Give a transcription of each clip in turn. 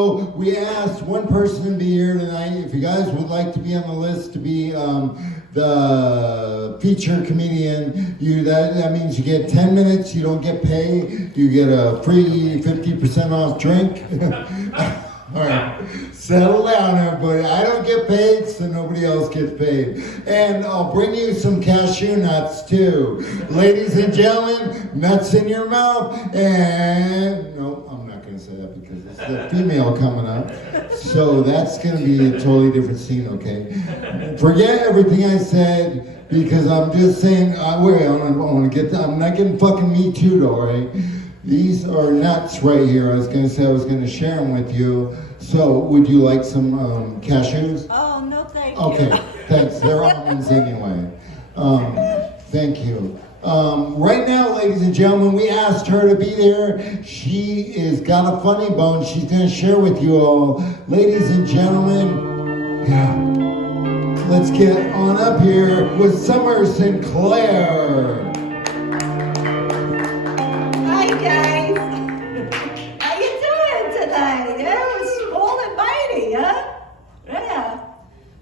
We asked one person to be here tonight. If you guys would like to be on the list to be the feature comedian, that means you get 10 minutes, you don't get paid, you get a free 50% off drink. All right, settle down everybody. I don't get paid, so nobody else gets paid. And I'll bring you some cashew nuts too. Ladies and gentlemen, nuts in your mouth. And no, I'm not gonna say that because it's the female coming up. So that's gonna be a totally different scene, okay? Forget everything I said because I'm just saying, wait, I'm not getting fucking Me Too though, right? These are nuts right here. I was going to share them with you. So, would you like some cashews? Oh, no thank you. Okay, thanks. They're almonds anyway. Thank you. Right now, ladies and gentlemen, we asked her to be there. She is got a funny bone. She's going to share with you all. Ladies and gentlemen, let's get on up here with Summer Sinclair. Hi guys. How you doing tonight? Yeah, it was small and mighty, huh? Yeah.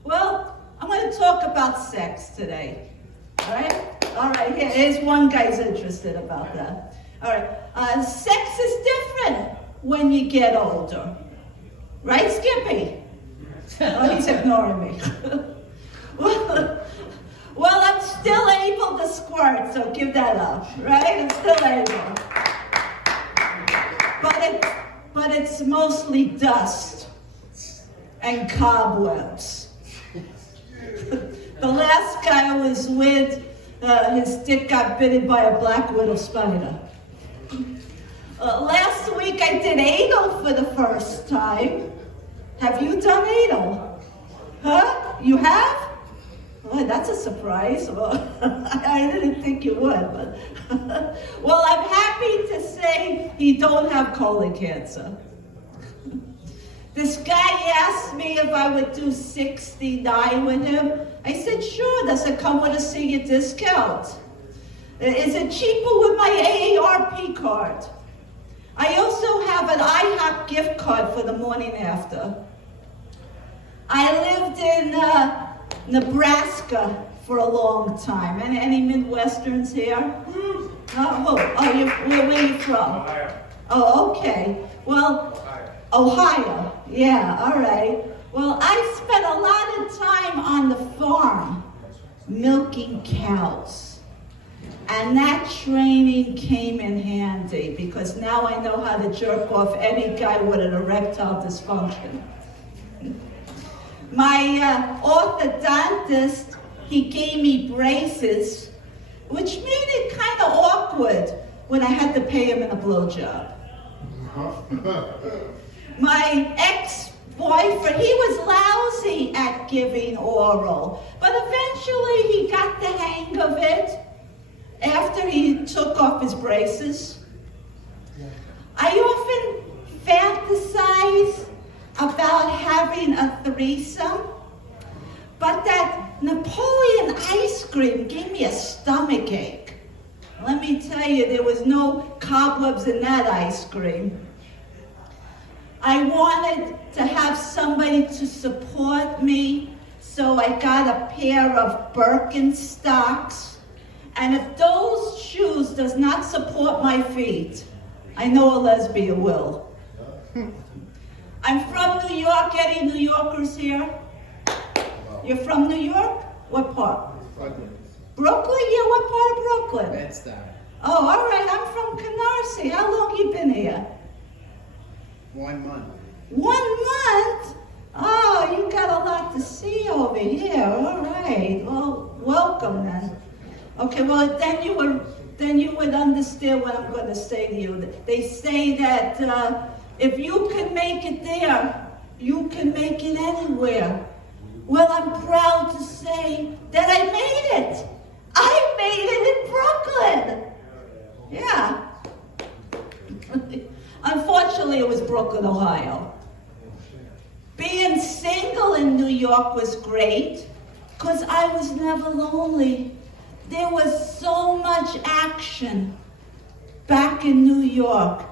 Well, I'm going to talk about sex today. All right? All right, here's one guy's interested about that. All right. Sex is different when you get older. Right, Skippy? Oh, he's ignoring me. Well, I'm still able to squirt, so give that up, right? I'm still able. But it's mostly dust and cobwebs. The last guy I was with, his dick got bitten by a black widow spider. Last week I did anal for the first time. Have you done anal? Huh? You have? Oh, that's a surprise. Well, I didn't think you would, but well, I'm happy to say he don't have colon cancer. This guy asked me if I would do 69 with him. I said, sure. Does it come with a senior discount? Is it cheaper with my AARP card? I also have an IHOP gift card for the morning after. I lived in Nebraska for a long time. Any Midwesterns here? Where are you from? Ohio. Oh, okay. Well, Ohio. Yeah, all right. Well, I spent a lot of time on the farm milking cows. And that training came in handy because now I know how to jerk off any guy with an erectile dysfunction. My orthodontist, he gave me braces, which made it kind of awkward when I had to pay him in a blowjob. My ex-boyfriend, he was lousy at giving oral, but eventually he got the hang of it after he took off his braces. I often fantasize about having a threesome, but that Napoleon ice cream gave me a stomach ache. Let me tell you, there was no cobwebs in that ice cream. I wanted to have somebody to support me, so I got a pair of Birkenstocks. And if those shoes does not support my feet, I know a lesbian will. I'm from New York. Any New Yorkers here? You're from New York? What part? Brooklyn. Brooklyn? Yeah, what part of Brooklyn? Bed-Stuy. Oh, all right. I'm from Canarsie. How long you been here? 1 month. 1 month? Oh, you got a lot to see over here. All right. Well, welcome then. Okay. Well, then you would understand what I'm going to say to you. They say that if you can make it there, you can make it anywhere. Well, I'm proud to say that I made it. I made it in Brooklyn. Yeah. Unfortunately, it was Brooklyn, Ohio. Being single in New York was great because I was never lonely. There was so much action back in New York.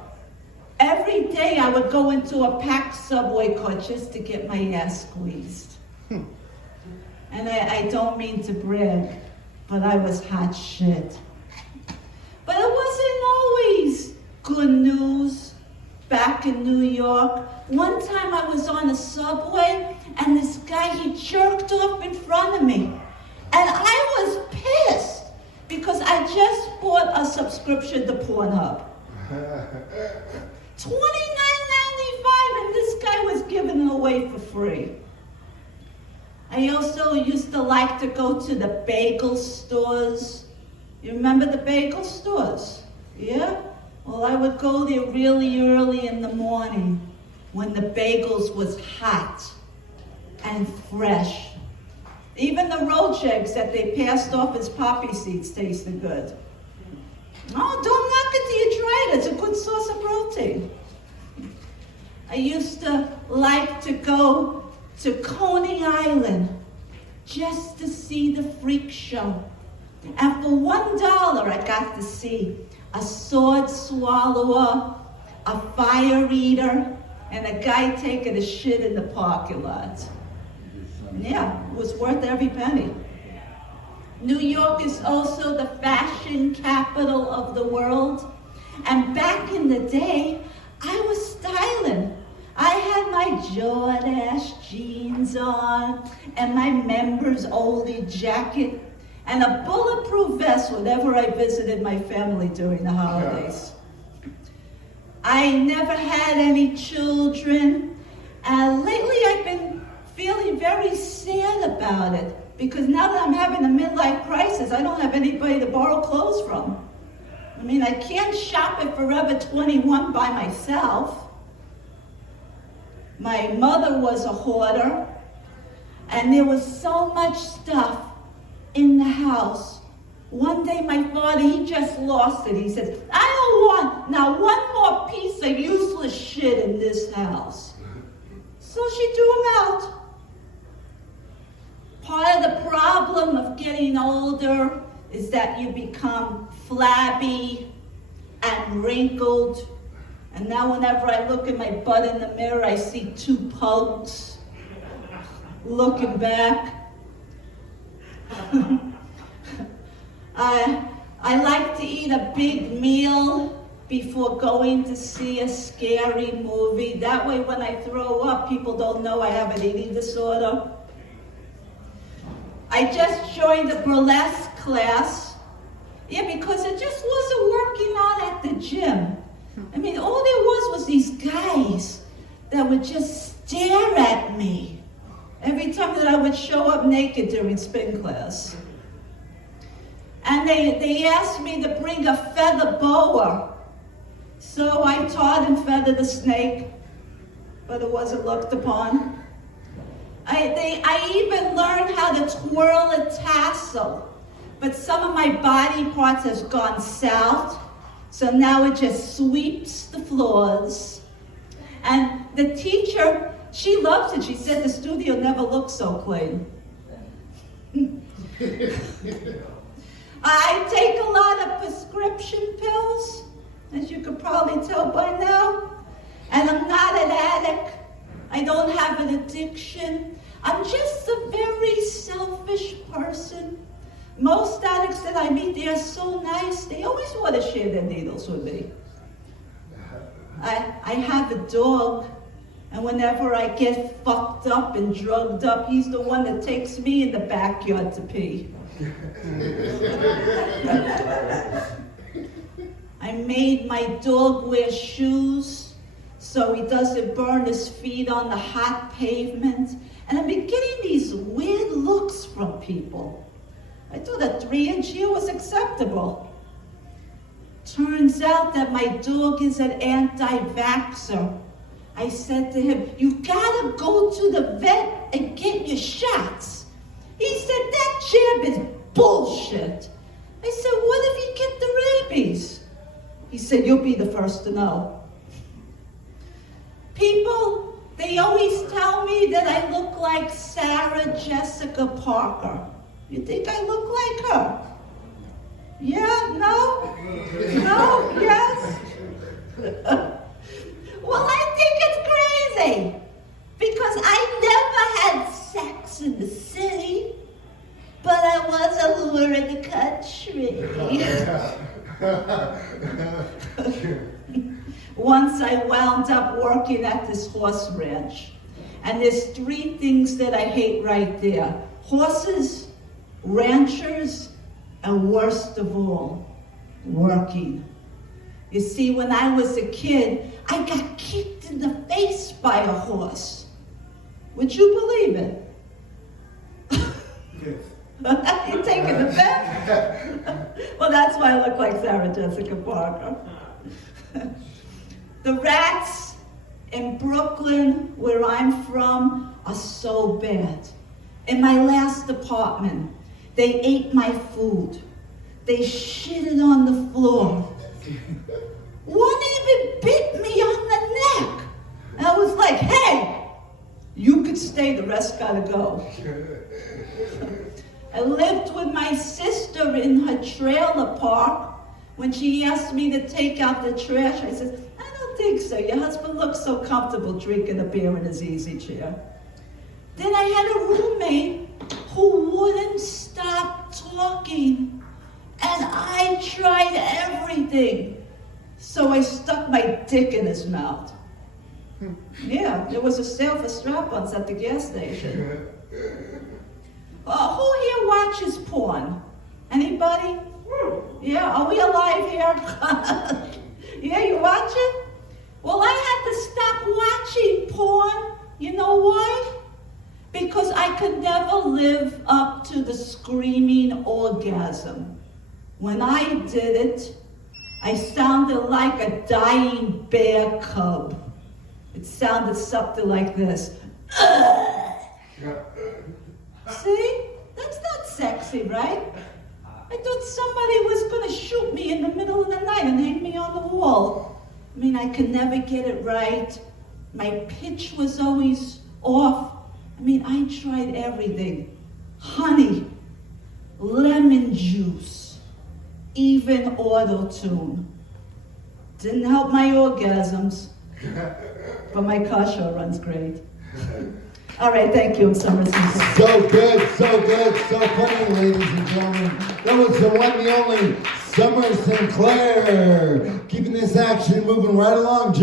Every day I would go into a packed subway car just to get my ass squeezed. And I don't mean to brag, but I was hot shit. But it wasn't always good news back in New York. One time I was on the subway and this guy, he jerked off in front of me. And I was pissed because I just bought a subscription to Pornhub. $29.95 and this guy was giving it away for free. I also used to like to go to the bagel stores. You remember the bagel stores? Yeah? Well, I would go there really early in the morning when the bagels was hot and fresh. Even the roach eggs that they passed off as poppy seeds tasted good. Oh, don't knock it till you try it. It's a good source of protein. I used to like to go to Coney Island just to see the freak show. And for $1, I got to see a sword swallower, a fire eater, and a guy taking a shit in the parking lot. Yeah, it was worth every penny. New York is also the fashion capital of the world. And back in the day, I was styling. I had my Jordache jeans on and my members only jacket and a bulletproof vest whenever I visited my family during the holidays. I never had any children, and lately I've been feeling very sad about it because now that I'm having a midlife crisis, I don't have anybody to borrow clothes from. I mean, I can't shop at Forever 21 by myself. My mother was a hoarder, and there was so much stuff in the house. One day my father, he just lost it. He said, I don't want now one more piece of useless shit in this house. So she threw him out. Part of the problem of getting older is that you become flabby and wrinkled. And now whenever I look at my butt in the mirror, I see two pugs looking back. I like to eat a big meal before going to see a scary movie. That way when I throw up, people don't know I have an eating disorder. I just joined a burlesque class. Yeah, because it just wasn't working out at the gym. I mean, all there was these guys that would just stare at me every time that I would show up naked during spin class. And they asked me to bring a feather boa. So I taught him feather the snake, but it wasn't looked upon. I even learned how to twirl a tassel, but some of my body parts has gone south, so now it just sweeps the floors. And the teacher, she loves it. She said the studio never looked so clean. I take a lot of prescription pills, as you could probably tell by now, and I'm not an addict. I don't have an addiction. I'm just a very selfish person. Most addicts that I meet, they are so nice. They always want to share their needles with me. I have a dog, and whenever I get fucked up and drugged up, he's the one that takes me in the backyard to pee. I made my dog wear shoes so he doesn't burn his feet on the hot pavement. And I've been getting these weird looks from people. I thought a 3-inch heel was acceptable. Turns out that my dog is an anti-vaxxer. I said to him, you gotta go to the vet and get your shots. He said, that jab is bullshit. I said, what if you get the rabies? He said, you'll be the first to know. People, they always tell me that I look like Sarah Jessica Parker. You think I look like her? Yeah, no? No, yes? Well, I think it's crazy because I never had sex in the city, but I was a lure in the country. Once I wound up working at this horse ranch, and there's 3 things that I hate right there: horses, ranchers, and worst of all, working. You see, when I was a kid, I got kicked in the face by a horse. Would you believe it? You're taking the piss? Well, that's why I look like Sarah Jessica Parker. The rats in Brooklyn, where I'm from, are so bad. In my last apartment, they ate my food. They shitted on the floor. One even bit me on the neck. And I was like, hey, you could stay, the rest gotta go. I lived with my sister in her trailer park. When she asked me to take out the trash, I said, I don't think so. Your husband looks so comfortable drinking a beer in his easy chair. Then I had a roommate who wouldn't stop talking. And I tried everything. So I stuck my dick in his mouth. Yeah, there was a sale for strap-ons at the gas station. Who here watches porn? Anybody? Yeah, are we alive here? Yeah, you watch it? Well, I had to stop watching porn. You know why? Because I could never live up to the screaming orgasm. When I did it, I sounded like a dying bear cub. It sounded something like this. See? That's not sexy, right? I thought somebody was going to shoot me in the middle of the night and hang me on the wall. I mean, I could never get it right. My pitch was always off. I mean, I tried everything. Honey, lemon juice, even auto-tune. Didn't help my orgasms, but my car show runs great. All right, thank you, Summer Season. So good, so funny, ladies and gentlemen. That was the one, the only Summer Sinclair. Keeping this action moving right along.